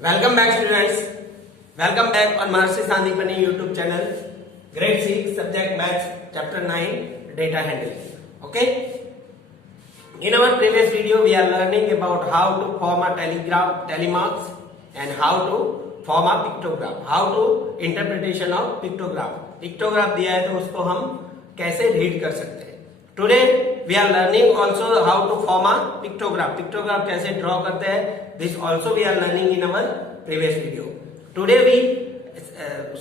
Welcome back students. Welcome back on Maharishi Sandipani YouTube channel. Grade 6 subject maths chapter 9 data handling. Okay. In our previous video we are learning about how to form a telegraph, telemarks and how to form a pictograph. How to interpretation of pictograph. Pictograph दिया है तो उसको हम कैसे read कर सकते हैं. Today we are learning also how to form a pictograph. Pictograph कैसे ड्रॉ करते हैं. This also we are learning in our previous video. Today we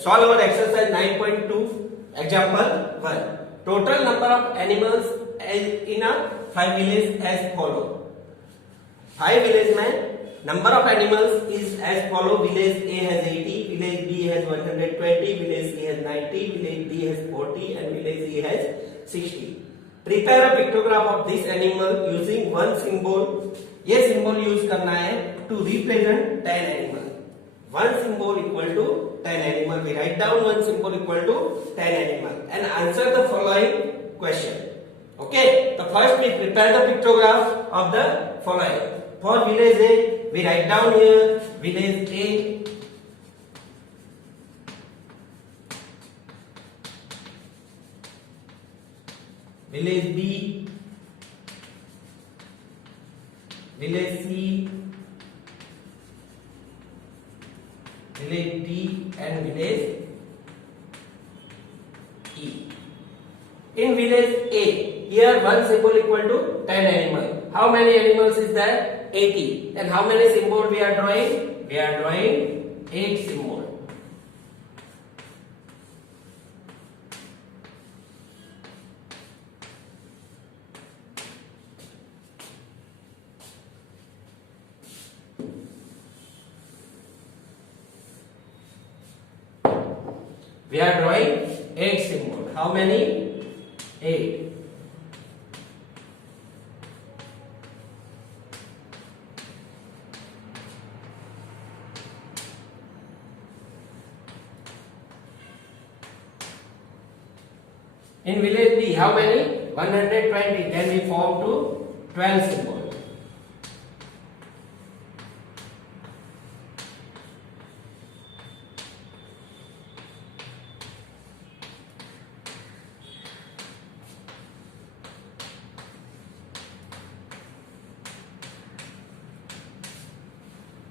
solve our exercise 9.2 example 1. Total number of animals in a 5 village as follow. 5 village में number of animals is as follow. Village A has 80, village B has 120, village C has 90, village D has 40 and village E has 60. Prepare a pictograph of this animal using one symbol. ये symbol use करना है to represent 10 animal. One symbol equal to 10 animal. We write down one symbol equal to 10 animal and answer the following question. Okay, तो first we prepare the pictograph of the following. For village A we write down here village A, village B, village C, village D and village E. In village A, here one symbol equal to 10 animal. How many animals is there? 80. And how many symbol we are drawing? We are drawing 8 symbol. We are drawing 8 symbols. How many? 8. In village B, how many? 120. Then we form to 12 symbols.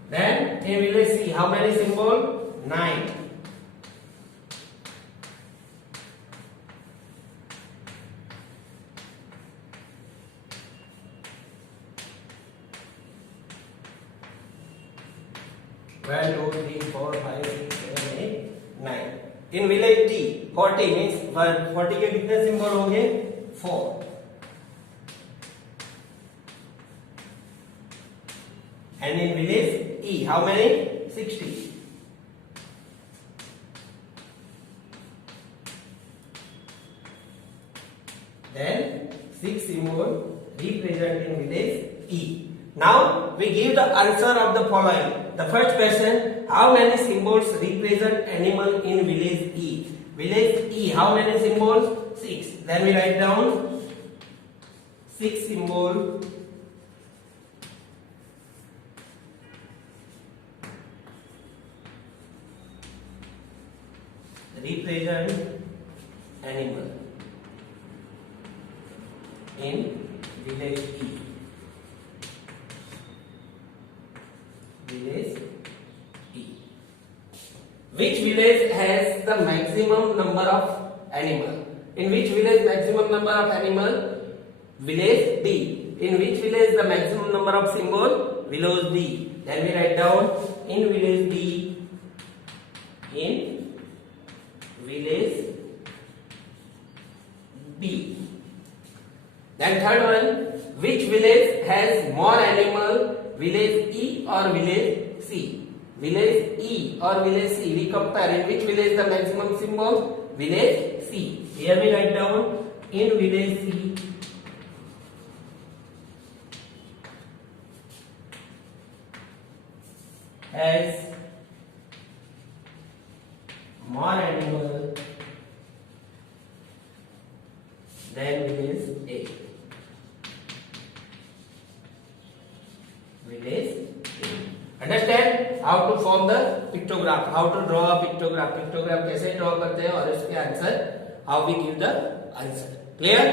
Then in village C, how many symbol? 9. One, 2, 3, 4, 5, 6, 7, 8, 9. In village D, 40 means 40 के कितने symbol होंगे? 4. And in village E, how many? 60. Then 6 symbol represent in village E. Now we give the answer of the following. The first question, how many symbols represent animal in village E? Village E, how many symbols? 6. Then we write down 6 symbol represent animal in village E. Village E. Which village has the maximum number of animal? In which village maximum number of animal? Village D. In which village the maximum number of symbol? Village D. Then we write down in village D. In village B. Then third one, which village has more animal, village E or village C? Village E or village C, we compare. In which village the maximum symbol? Village C. Here we write down in village C has more animal than village A. Village A. Understand? How to form the pictograph, how to draw a pictograph, pictograph कैसे draw करते हैं और इसके answer how we give the answer. Clear?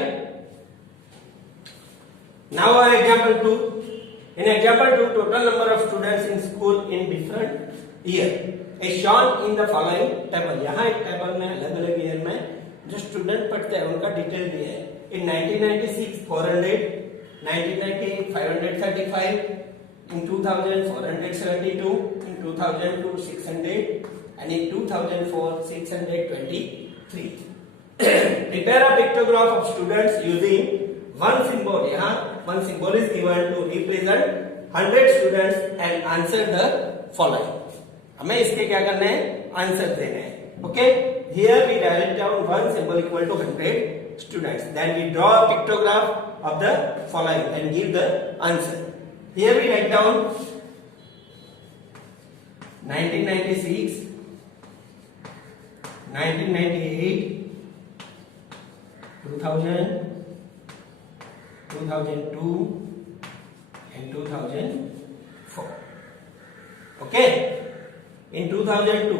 Now our example 2. In example 2, total number of students in school in different year is shown in the following table. यहाँ एक table में अलग अलग ईयर में जो स्टूडेंट पढ़ते हैं उनका डिटेल दिया है. In 1996 400, 1998 535, in 2000 472, in 2002 600, and in 2004 623. Prepare a pictograph of students using one symbol. यहाँ one symbol is given to represent 100 students and answer the following. हमें इसके क्या करना है? आंसर देना है. Okay? Here we write down one symbol equal to 100 students. Then we draw a pictograph of the following and give the answer. Here we write down 1996, 1998, 2000, 2002 and 2004. Okay? In 2002,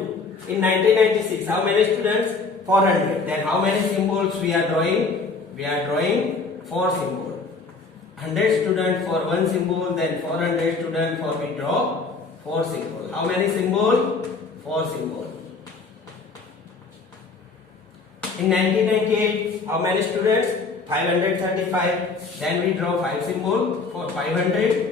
in 1996, how many students? 400. Then how many symbols we are drawing? We are drawing 4 symbols. 100 students for one symbol, then 400 students for we draw 4 symbols. How many symbols? 4 symbols. In 1998, how many students? 535. Then we draw 5 symbols for 500.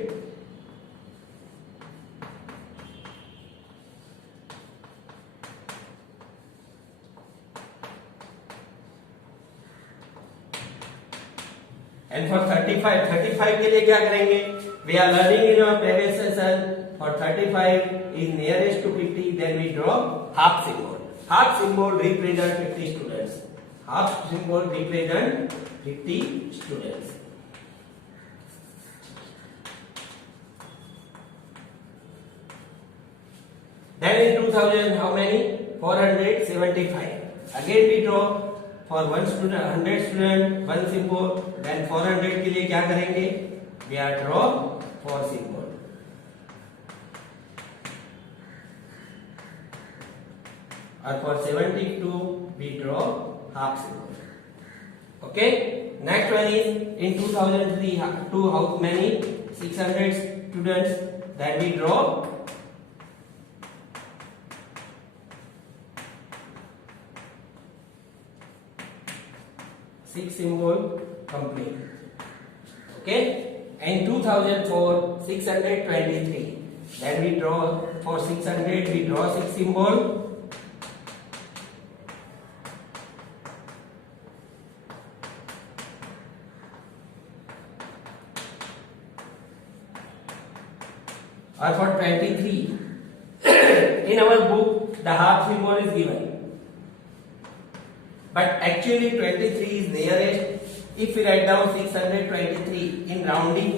And for 35, 35 के लिए क्या करेंगे? We are learning in our previous session. For 35 is nearest to 50. Then we draw half symbol. Half symbol represent 50 students. Half symbol represent 50 students. Then in 2000, how many? 475. Again we draw for one student, 100 student, one symbol. Then 400 के लिए क्या करेंगे? We are draw 4 symbol. और for 72 we draw half symbol. Okay? Next one is in 2003, how many? 600 students. Then we draw 6 symbol complete. Okay? In 2004, 623. Then we draw for 600, we draw 6 symbol. Or for 23, in our book, the half symbol is given. But actually 23 is nearest. If we write down 623 in rounding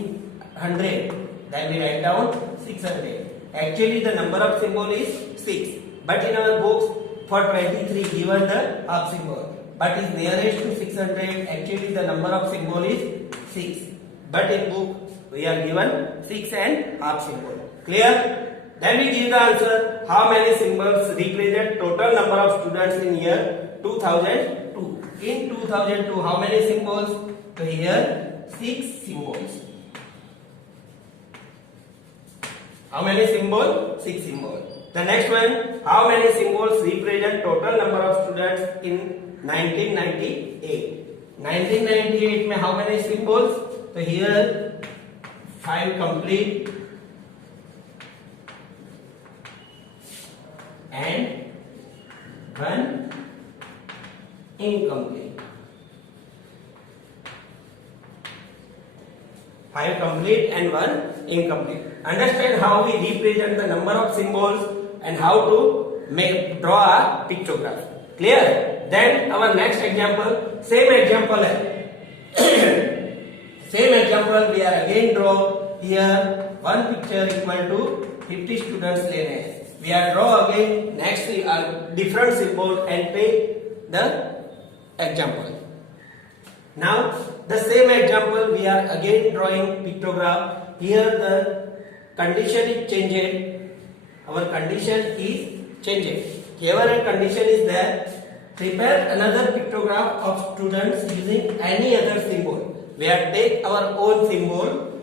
100, then we write down 600. Actually the number of symbol is 6. But in our books for 23 given the half symbol. But is nearest to 600. Actually the number of symbol is 6. But in book we are given 6 and half symbol. Clear? Then we give the answer. How many symbols represent total number of students in year 2002? In 2002, how many symbols? So here 6 symbols. How many symbols? 6 symbols. The next one, how many symbols represent total number of students in 1998? 1998 में how many symbols? So here 5 complete and 1 incomplete. 5 complete and 1 incomplete. Understand how we represent the number of symbols and how to draw a pictograph. Clear? Then our next example, same example same example we are again draw here one picture equal to 50 students लेने हैं. We are draw again next different symbol and take the example. Now the same example we are again drawing pictograph. Here the condition is changed. our condition is changing. Here a condition is there. Prepare another pictograph of students using any other symbol. We have take our own symbol,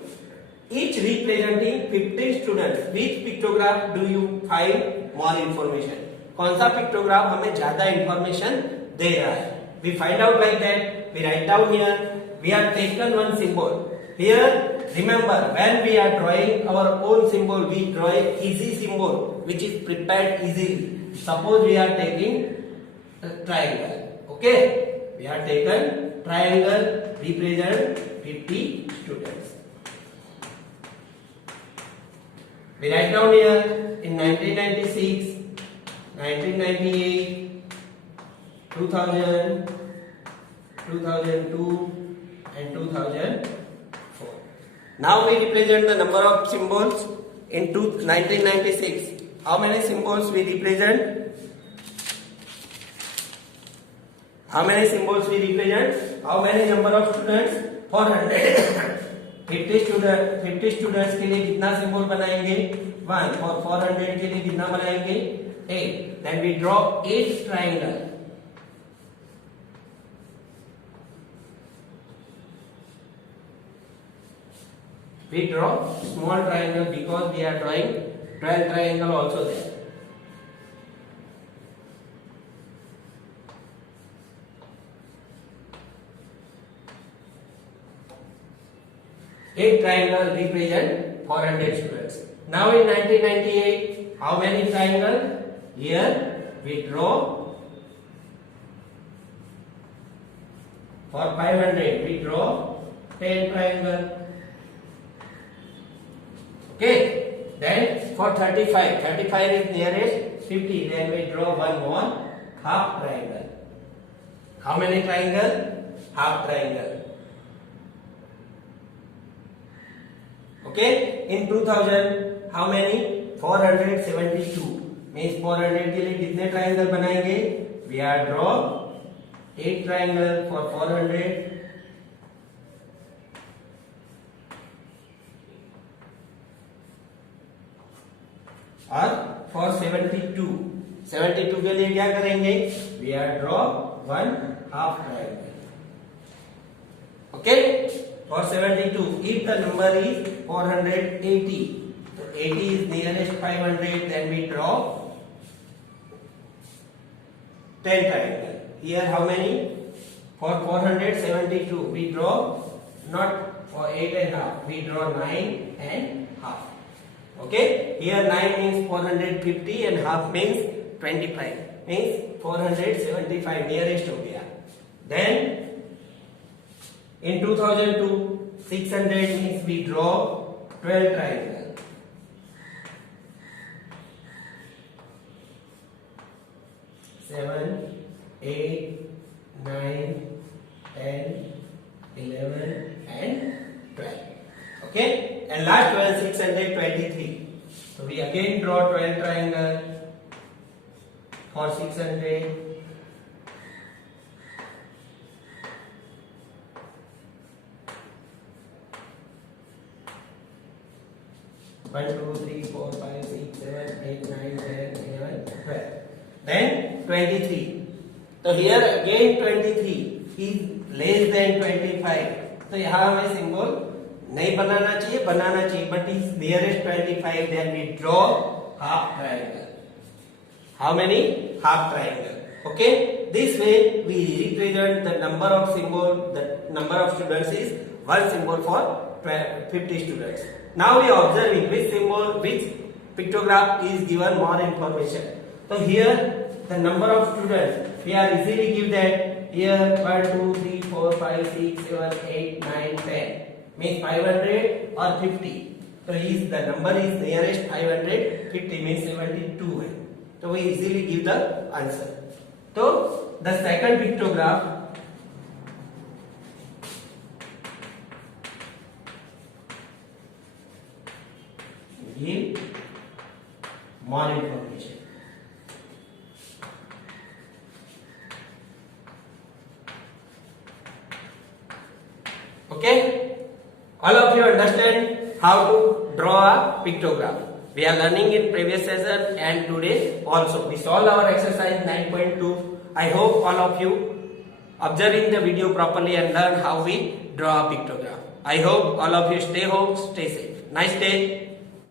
each representing 15 students. Which pictograph do you find more information? कौन सा pictograph हमें ज्यादा information दे रहा है? We find out like that. We write down here. We have taken one symbol. Here, remember, when we are drawing our own symbol, we draw a easy symbol which is prepared easily. Suppose we are taking a triangle. Okay? We have taken triangle represent 50 students. We write down here in 1996, 1998, 2000, 2002 and 2004. Now we represent the number of symbols in 1996. How many symbols we represent? How many symbols we represent? How many number of students? 400. 50 students के लिए कितना symbol बनाएंगे? 1. और 400 के लिए कितना बनाएंगे? 8. Then we draw 8 triangle. We draw small triangle because we are drawing 12 triangle also there. Eight triangle represent 400 students. Now in 1998, how many triangle? Here we draw for 500. We draw 10 triangle. Okay, then for 35 is nearest 50, then we draw one more half triangle. How many triangle? Half triangle. Okay, in 2000 how many? 472 means 400 के लिए कितने triangle बनाएंगे? We are draw 8 triangle for 400. और for 72 के लिए क्या करेंगे? We are draw one half triangle. Okay, for 72, if the number is 480, so 80 is nearest 500, then we draw 10 triangle. Here how many? For 472 we draw not for 8 and half, we draw 9 and half. Okay, here 9 means 450 and half means 25, means 475 nearest हो गया. Then in 2002 600 means we draw 12 triangle. Seven, 8, 9, 10, 11 and 12. Okay, and last one 623. So we again draw 12 triangle for 600. One, two, three, four, five, six, seven, 8, 9, 10, 11, 12. Then 23. So here again 23 is less than 25. तो यहाँ हमें symbol नहीं बनाना चाहिए, but is nearest 25. Then we draw half triangle. How many? Half triangle. Okay. This way we represent the number of symbol. The number of students is one symbol for 50 students. Now we are observing which symbol, which pictograph is given more information. So here the number of students we are easily give that here 1, 2, 3, 4, 5, 6, 7, 8, 9, 10 means 500 or 50. So the number is nearest 500, 50 means 72. So we easily give the answer. So the second pictograph give more information. Okay, all of you understand how to draw a pictograph. We are learning in previous session and today also. We solve our exercise 9.2. I hope all of you observing the video properly and learn how we draw a pictogram. I hope all of you stay home, stay safe. Nice day.